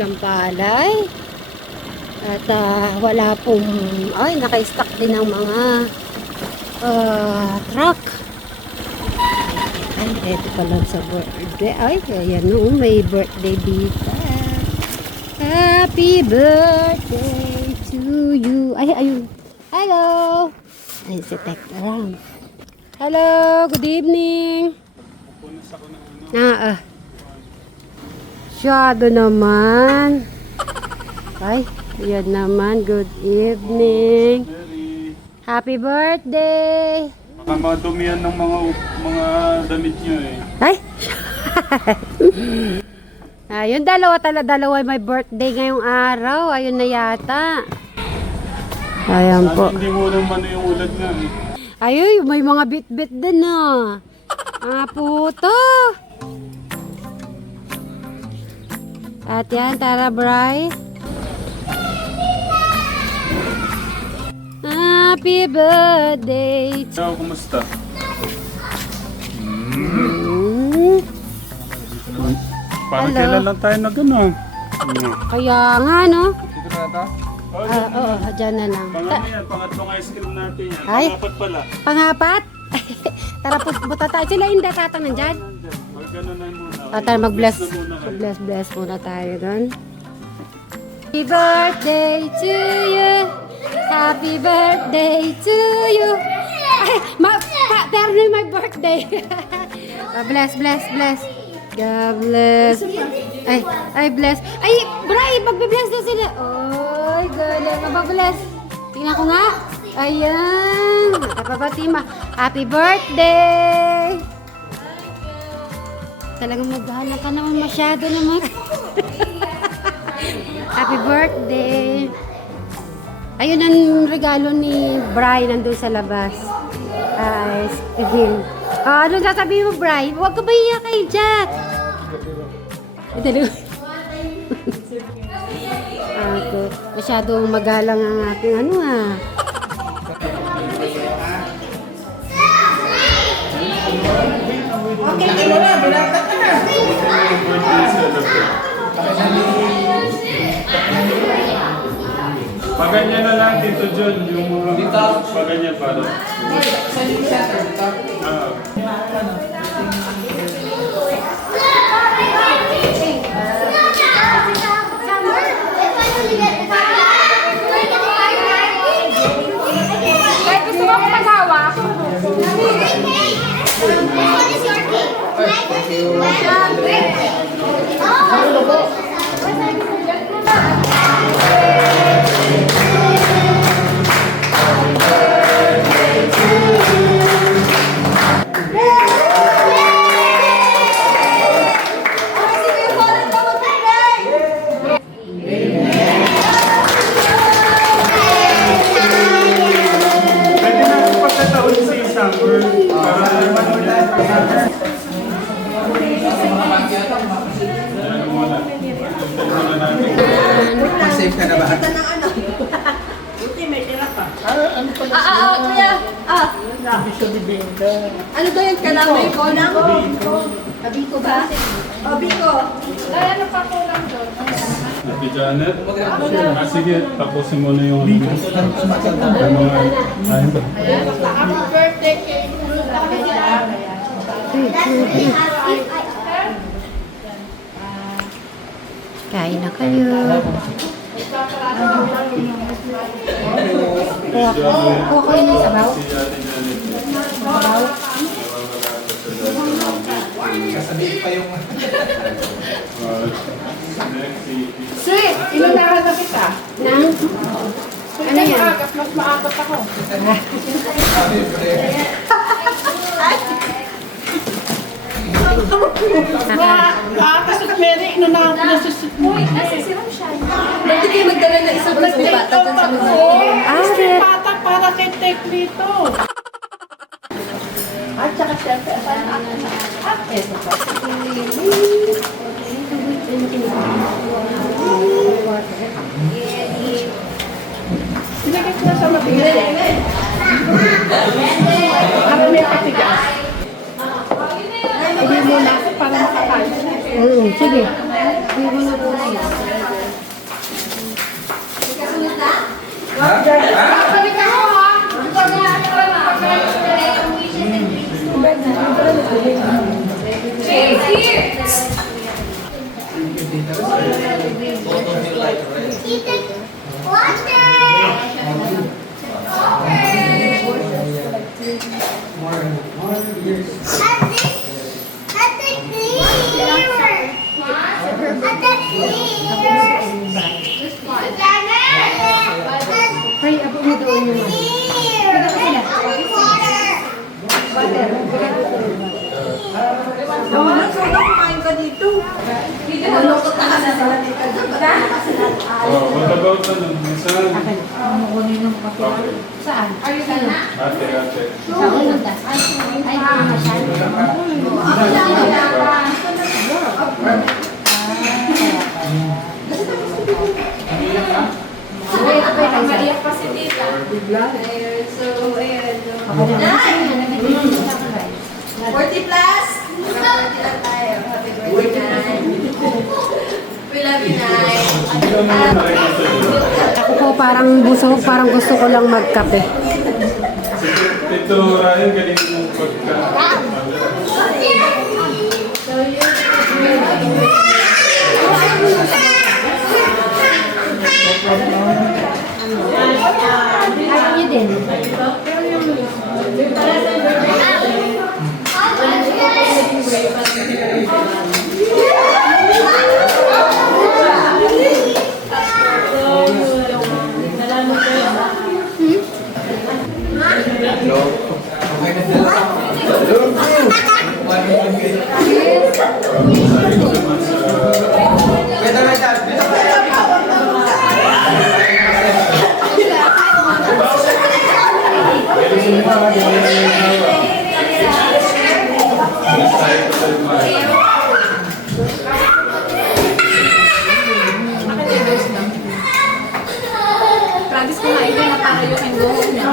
walang palay. At wala pong, ay, naka-stock din ng mga truck. Ay, eto pala sa birthday. Ay, ayan no, may birthday dito. Happy birthday to you. Ay, ayun. Hello. Ay, si Tekram. Hello, good evening. Syado naman. Ay, yan naman. Good evening. Happy birthday. Baka madumihan ng mga damit nyo eh. Ay! Ayun, dalawa may birthday ngayong araw. Ayun na yata. Ayan po. Hindi mo naman yung ulad nga eh. Ayun, may mga bit-bit din ah. Puto. At yan, tara Bri. Happy birthday. Ciao, kumusta? Parang Hello. kailan lang tayo na gano'n. Kaya nga, no? Dito na ata? Oo, dyan na lang. Pangatlo yan, pangatlong ice cream natin yan. Ay. Pangapat pala. Pangapat? Tara, punta tayo. Sila hindi tatang nandyan. Gano'n na muna. Tara, mag-bless. na muna kayo. Mag-bless muna tayo doon. Happy birthday to you. Happy birthday to you. Ay, pero my birthday. Bless. God bless. Ay, bless. Ay, Bray, magbe-bless na sila. Oy, galing. Mag-bless. Tingnan ko nga. Ayan. Kapapatima. Happy birthday. Talagang maghahanap ka naman masyado naman. Happy birthday. Ayun ang regalo ni Bri nandun sa labas. Steven. Ano sasabihin mo, Bri? Huwag ka ba iyak kay Jack? Okay. Masyadong magalang ang aking ano ah. Okay, ilo na, binata ka na. Paganyan na lang dito, John. Yung dito? Paganyan para. Sa yung center dito. Kahit gusto mo akong magawa. Pwede na ako pagkataon sa summer. Save ka na ba? Kuya. Ano ba yung kalamay ko? Biko ba? Biko. Kaya ano pa kulang doon? Ate Janet. Sige, tapusin mo na yung mga ayun ba? Happy birthday kay Kain na kayo. Kuha kayo ng sabaw. Si Ate Janet. Sasabihin pa yung... Next, si Sweet! Inunahan na kita. Nang? Ano yan? Mas maagat ako. Kasi Mary, inunahan ko na si Sweet mo. Bakit kayo magdala ng isang basong bata dun sa mga... Extra patak para kay Tek dito. At saka siyempre, sinagit na sa matigas. Para may patigas. Hindi muna ako para makakain. Sige. Hindi mo na po na yan. Pray, abo mo doon yun. Kumain ka dito. Nalungkot na kasi sa lalit ka doon. What about ano? Minsan? Saan? Ate, ate. Sa unod na. Ay, masyado. Maiyak pa si Tita. Ayan, so, ayan. 40 plus. 40 lang tayo. Happy birthday. We love you, Nay. Hindi ka naman nakikita. Ako po parang busog, parang gusto ko lang magkape. Ito, Ryan, galing mo pagka. Ayaw niyo din. Practice ko nga ito na para yung endoho niya.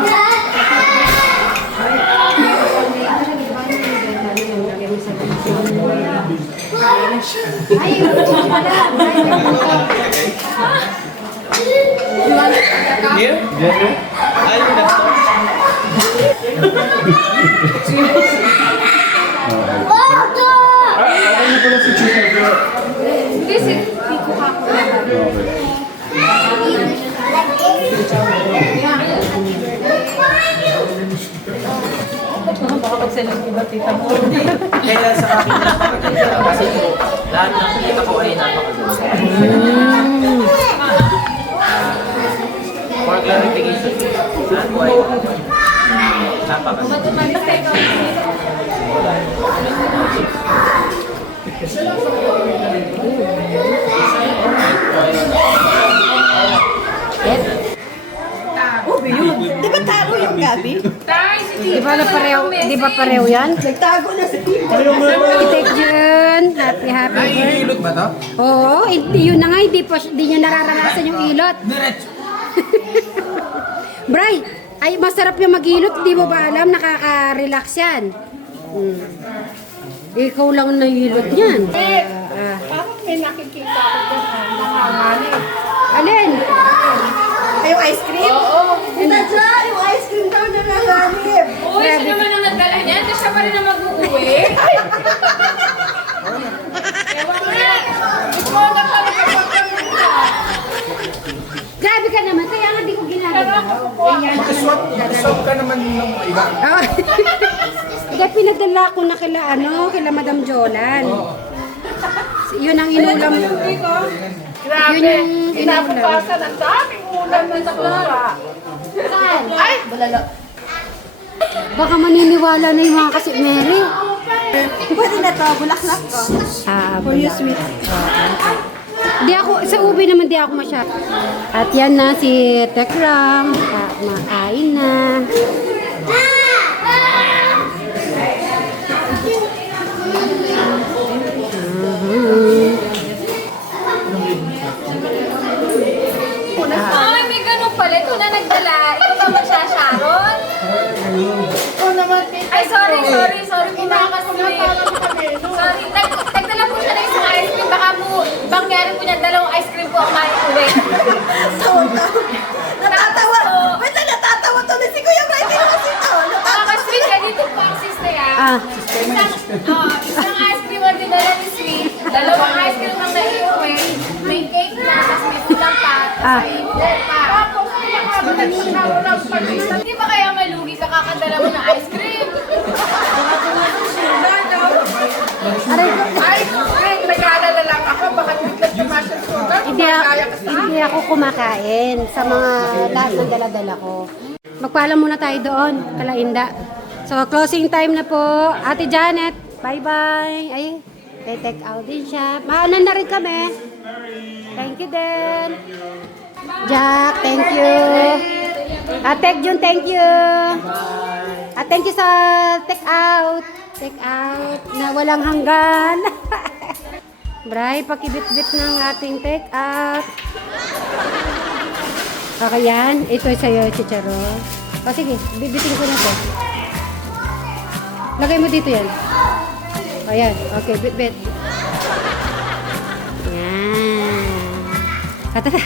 Ano na pala si Chica Girl? Hindi, si Pico Kako. Okay. Kaya sa akin na kasi po, lahat ng nakita ko ay napakaganda. For clarification, lahat po ay napakaganda. Di ba taro yung gabi? Di ba na pareho, di ba pareho yan? Nagtago na si Tito. Tita Jun, happy birthday. Ihilot ba to? Oo, yun na nga, hindi nyo nararanasan yung ilot. Bray, ay masarap yung mag-ilot, di mo ba alam, nakaka-relax yan. Ikaw lang nahilot yan. Parang may nakikita ko dyan. Nakangali. Alin? Ay, yung ice cream? Oo. Hindi dyan, yung ice cream daw na nanganib. Uy, siya naman ang nagdala niyan. Tapos siya pa rin ang mag-uuwi. Ewan nga. Ikaw na kami kapag Grabe ka naman, kaya nga di ko ginagawa. Swap ka naman ng iba. Ah. Hindi, pinadala ko na kila Madam Jolan. Yun ang inulam. Grabe. Yun yung inulam. Inabukasan ang daming ulam na nakuha. Saan? Ay! Balalo. Baka maniniwala na yung mga kasi Mary. Pwede na to, bulaklak ko. For you, sweet. Di ako, sa ube naman di ako masyado. At yan na si Tekram. Makain na. Ay, may ganun pala. Ito na nagdala. Ito ba magsasharon? Ito naman. Ay, sorry. Pinakasunod. Sorry. Nagdala po siya ng isang ice cream. Baka po, bangyari po niya, dalawang ice cream po ang maiuwi. Natatawa. Wait lang, natatawa to na si Kuya Brian. Kasi ito. Nakaka-sweet ka dito po ang sister Ah. Isang ice cream ang dinala ni Sweet. Dalawang ice cream ang naiuwi. May Ah. Tapos, hindi ba kaya malugi ka kakadala mo ng ice cream? Aray ko. Ay, nag-aalala lang ako, baka biglang tumaas yung sugar. Hindi ako kumakain sa mga lahat ng dala-dala ko. Magpaalam muna tayo doon, Kalainda. So, closing time na po. Ate Janet, bye-bye. Ay, take out din siya. Maanan na rin kami. Thank you din. Jack, thank you. Ate Jun, thank you. At thank you sa take out. Take out na walang hanggan. Bray, pakibit-bit ng ating take out. Okay yan. Ito sa'yo, Chicharo. O sige, bibitin ko na to. Lagay mo dito yan. Ayan. Okay, bit-bit. Yan. Katata.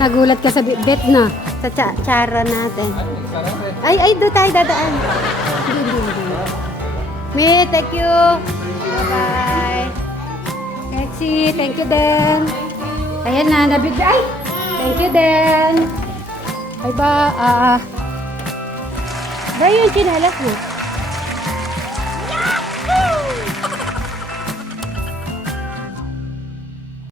Nagulat ka sa bit-bit na. Sa tsara natin. Ay, doon tayo dadaan. Hindi. Me, thank you. Bye-bye. Lexi, thank you din. Ayan na, nabigay. Ay! Thank you din. Ay ba, ba yung chinelas mo?